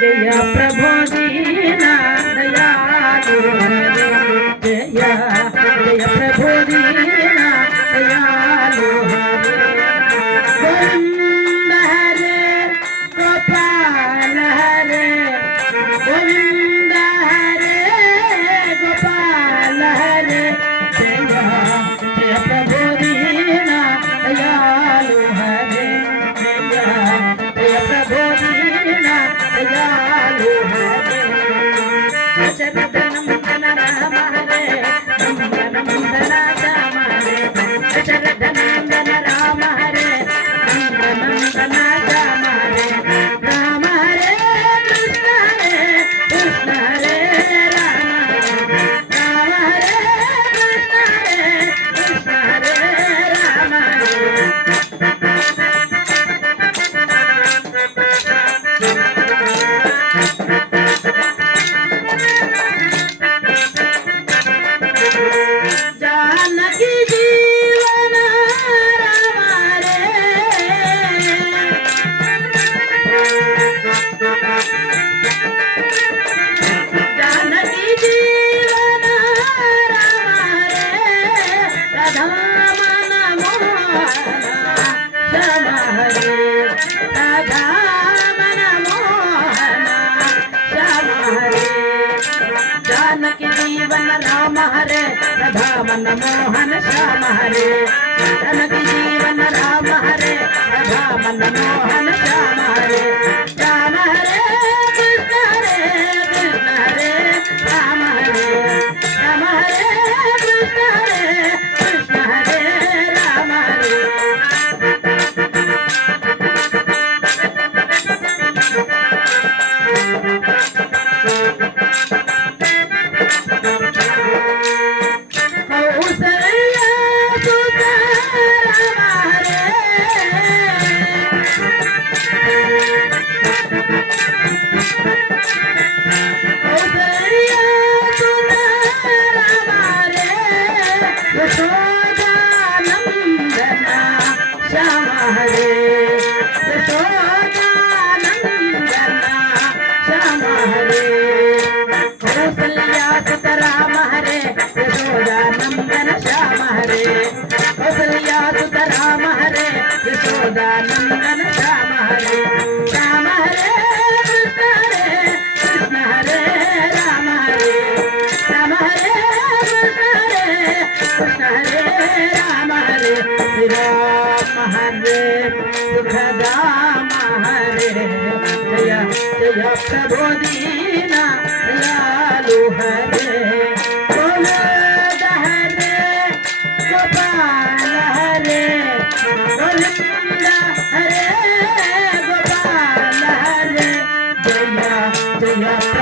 जय प्रभु दीन दयालु हरे जय जय प्रभु दीन दयालु हरे गोविंद हरे गोपाल हरे गोविंद हरे गोपाल हरे जय जय प्रभु दीन दयालु हरे जय जय प्रभु दीन दयालु हरे दशरथ नंदन राम हरे नंदन नंदन राम हरे दशरथ नंदन राम हरे नंदन नंदन राम हरे राम हरे कृष्ण हरे राम हरे राम हरे कृष्ण हरे राम हरे जानकी जीवन राम रे जानकी जीवन राम रे राधा मन मोहन श्याम हरे राधा मन मोहन श्याम हरे जानकी जीवन राम हरे राधा मन मोहन श्याम हरे जानकी जीवन राम हरे राधा मन मोहन श्याम हरे राम हरे कृष्ण हरे राम हरे राम हरे कृष्ण हरे राम हरे कौसल्या सुत राम हरे कौसल्या सुत राम हरे यशोदानंदन श्याम हरे यशोदानंदन श्याम हरे कौसल्या सुत राम हरे यशोदानंदन श्याम हरे कौसल्या सुत राम हरे यशोदानंदन श्याम हरे श्याम हरे कृष्ण हरे राम हरे राम हरे कृष्ण हरे राम हरे श्री राम हरे सुखदाम हरे जय जय प्रभु दीन दयालु हरे गोविंद हरे गोपाल हरे गोविंद हरे गोपाल हरे जय जय